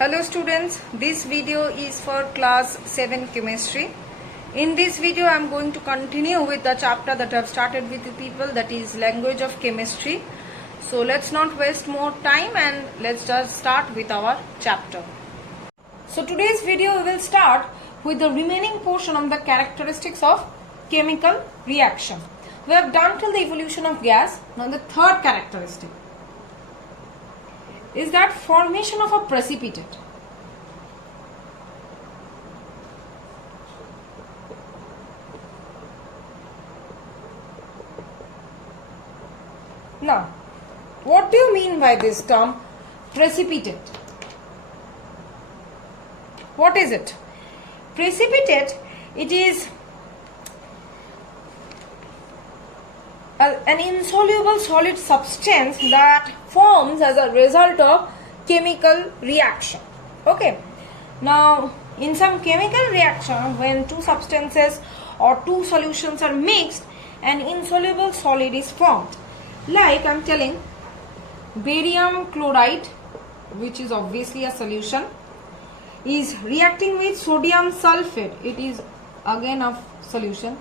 Hello students, this video is for class 7 chemistry. In this video I am going to continue with the chapter that I have started with you people, that is language of chemistry. So let's not waste more time and let's just start with our chapter. So today's video we will start with the remaining portion of the characteristics of chemical reaction. We have done till the evolution of gas. Now the third characteristic is that formation of a precipitate. Now, what do you mean by this term precipitate? What is it? Precipitate, it is an insoluble solid substance that forms as a result of chemical reaction. Okay. Now, in some chemical reaction, when two substances or two solutions are mixed, an insoluble solid is formed. Like I am telling, barium chloride, which is obviously a solution, is reacting with sodium sulfate. It is again a solution,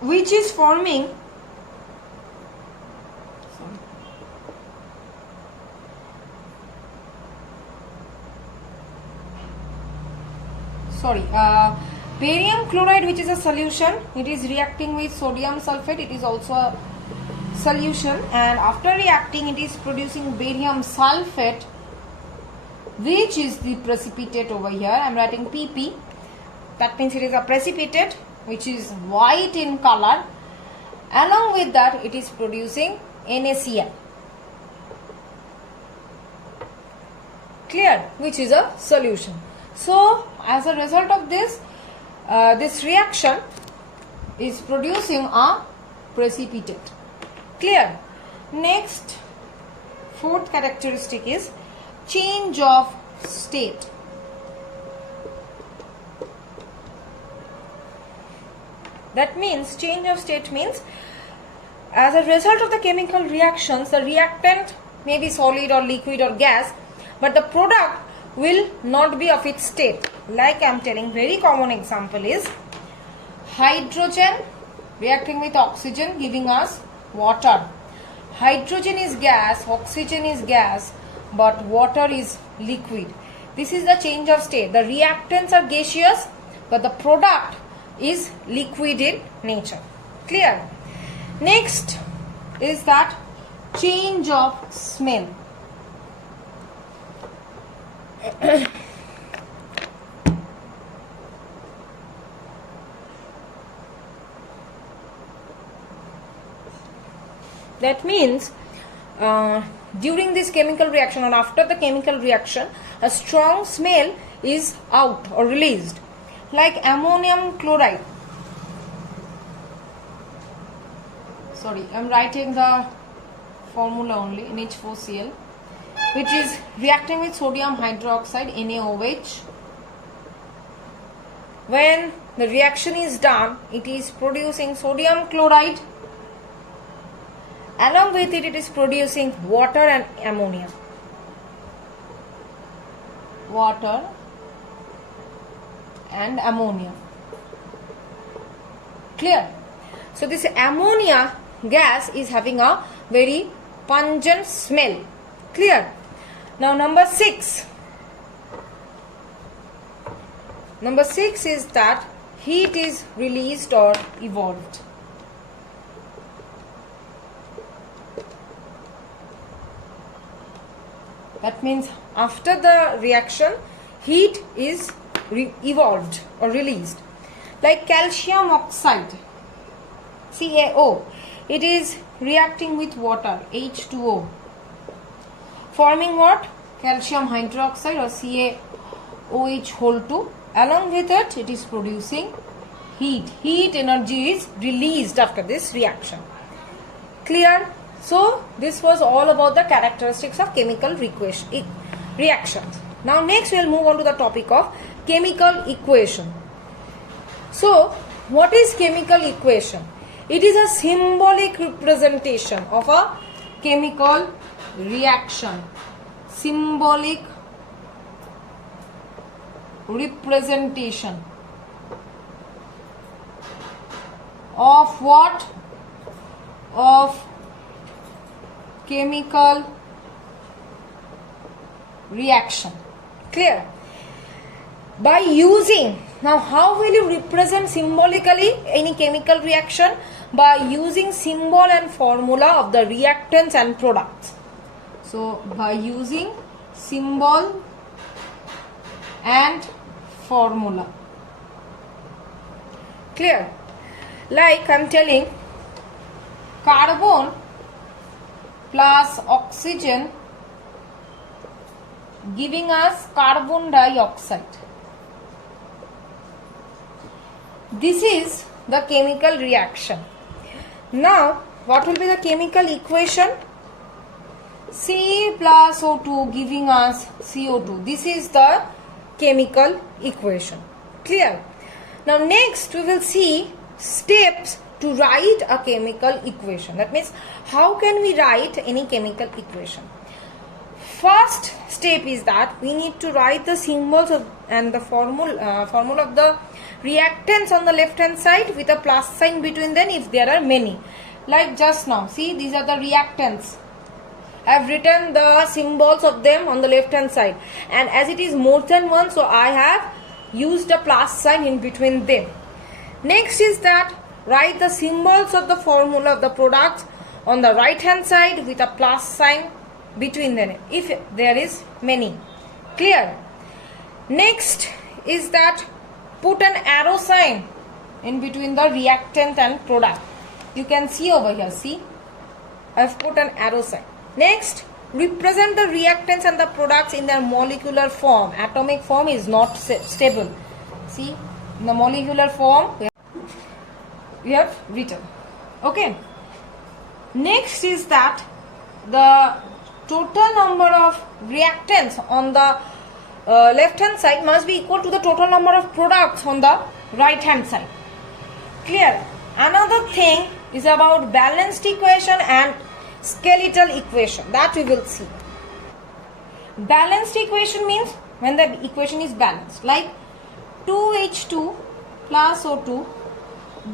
which is forming barium chloride, which is a solution, it is reacting with sodium sulfate. It is also a solution, and after reacting it is producing barium sulfate, which is the precipitate over here. I am writing PP. That means it is a precipitate which is white in color. Along with that, it is producing NaCl. Clear? Which is a solution. So, as a result of this, this reaction is producing a precipitate. Clear? Next, fourth characteristic is change of state. That means, change of state means, as a result of the chemical reactions, the reactant may be solid or liquid or gas, but the product will not be of its state. Like I am telling, very common example is hydrogen reacting with oxygen giving us water. Hydrogen is gas, oxygen is gas, but water is liquid. This is the change of state. The reactants are gaseous, but the product is liquid in nature. Clear? Next is that change of smell. That means during this chemical reaction or after the chemical reaction, a strong smell is out or released. Like ammonium chloride. Sorry, I am writing the formula only, NH4Cl, which is reacting with sodium hydroxide, NaOH. When the reaction is done, it is producing sodium chloride. Along with it, it is producing water and ammonia. Water and ammonia. Clear? So this ammonia gas is having a very pungent smell. Clear? Now number 6. Number 6 is that heat is released or evolved. That means after the reaction, heat is evolved or released. Like calcium oxide, CaO, it is reacting with water, H2O, forming what? Calcium hydroxide or CaOH whole 2. Along with it, it is producing heat. Heat energy is released after this reaction. Clear? So, this was all about the characteristics of chemical reactions. Now, next we will move on to the topic of chemical equation. So, what is chemical equation? It is a symbolic representation of a chemical reaction, symbolic representation of what? Of chemical reaction. Clear? By using, now how will you represent symbolically any chemical reaction? By using symbol and formula of the reactants and products. So by using symbol and formula. Clear? Like I am telling, carbon plus oxygen giving us carbon dioxide. This is the chemical reaction. Now, what will be the chemical equation? C plus O2 giving us CO2. This is the chemical equation. Clear? Now, next we will see steps to write a chemical equation. That means, how can we write any chemical equation? First step is that we need to write the symbols of and the formula of the reactants on the left hand side with a plus sign between them if there are many. Like just now, see, these are the reactants. I have written the symbols of them on the left hand side, and as it is more than one, so I have used a plus sign in between them. Next is that write the symbols of the formula of the products on the right hand side with a plus sign between them if there is many. Clear? Next is that put an arrow sign in between the reactant and product. You can see over here, see, I have put an arrow sign. Next, represent the reactants and the products in their molecular form. Atomic form is not stable. See, in the molecular form we have written. Okay. Next is that the total number of reactants on the left hand side must be equal to the total number of products on the right hand side. Clear? Another thing is about balanced equation and skeletal equation, that we will see. Balanced equation means when the equation is balanced, like 2H2 plus O2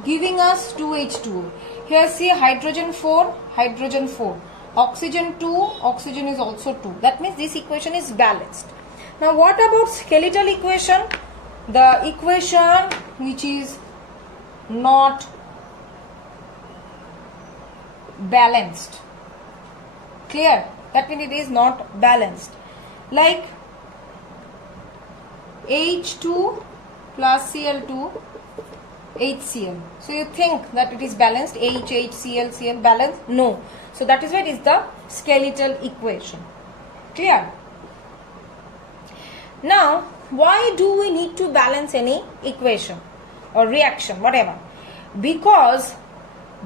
giving us 2H2O. Here see hydrogen 4, hydrogen 4. Oxygen 2, oxygen is also 2. That means this equation is balanced. Now what about skeletal equation? The equation which is not balanced. Clear? That means it is not balanced. Like H2 plus Cl2 HCl. So you think that it is balanced, HCl, Cl balanced? No. So that is why it is the skeletal equation. Clear? Now, why do we need to balance any equation or reaction, whatever? Because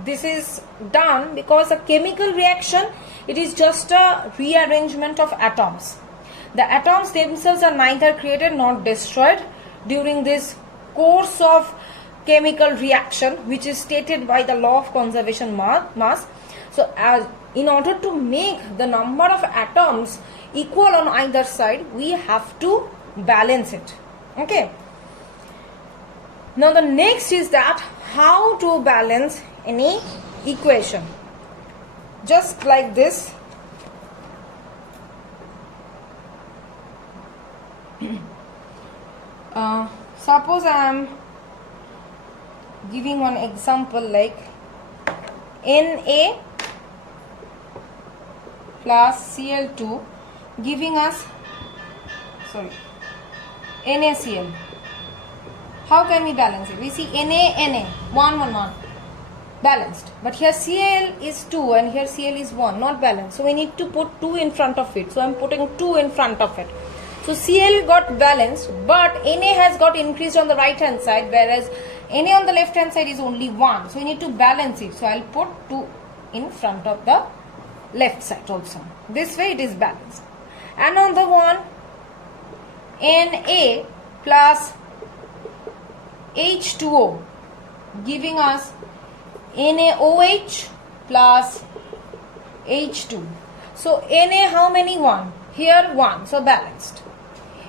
this is done because a chemical reaction, it is just a rearrangement of atoms. The atoms themselves are neither created nor destroyed during this course of chemical reaction, which is stated by the law of conservation mass. So in order to make the number of atoms equal on either side, we have to balance it. Okay. Now the next is that how to balance any equation. Just like this. Suppose I am giving one example like Na plus Cl2 giving us NaCl. How can we balance it? We see Na, 1, 1, 1. Balanced. But here Cl is 2 and here Cl is 1. Not balanced. So we need to put 2 in front of it. So I am putting 2 in front of it. So Cl got balanced, but Na has got increased on the right hand side, whereas Na on the left hand side is only 1. So we need to balance it. So I will put 2 in front of the left side also. This way it is balanced. Another one, Na plus H2O giving us NaOH plus H2. So Na how many? 1. Here 1. So balanced.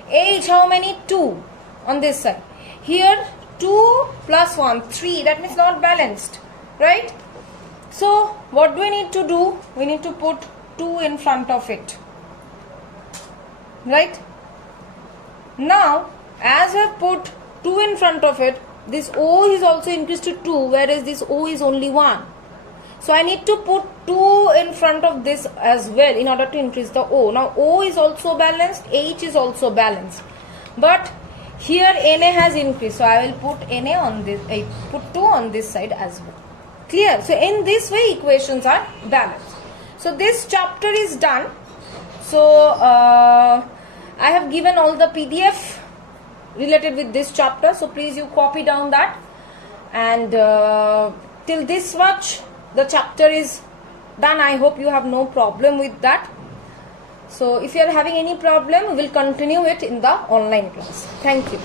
H how many? 2 on this side. Here 2 plus 1, 3. That means not balanced. Right? So what do we need to do? We need to put 2 in front of it. Right? Now as I put 2 in front of it, this O is also increased to 2, whereas this O is only 1. So I need to put 2 in front of this as well in order to increase the O. Now O is also balanced, H is also balanced. But here Na has increased, so I will put Na on this, I put 2 on this side as well. Clear? So in this way equations are balanced. So this chapter is done. So I have given all the PDF related with this chapter, so please you copy down that, and till this much the chapter is done. I hope you have no problem with that. So if you are having any problem, we will continue it in the online class. Thank you.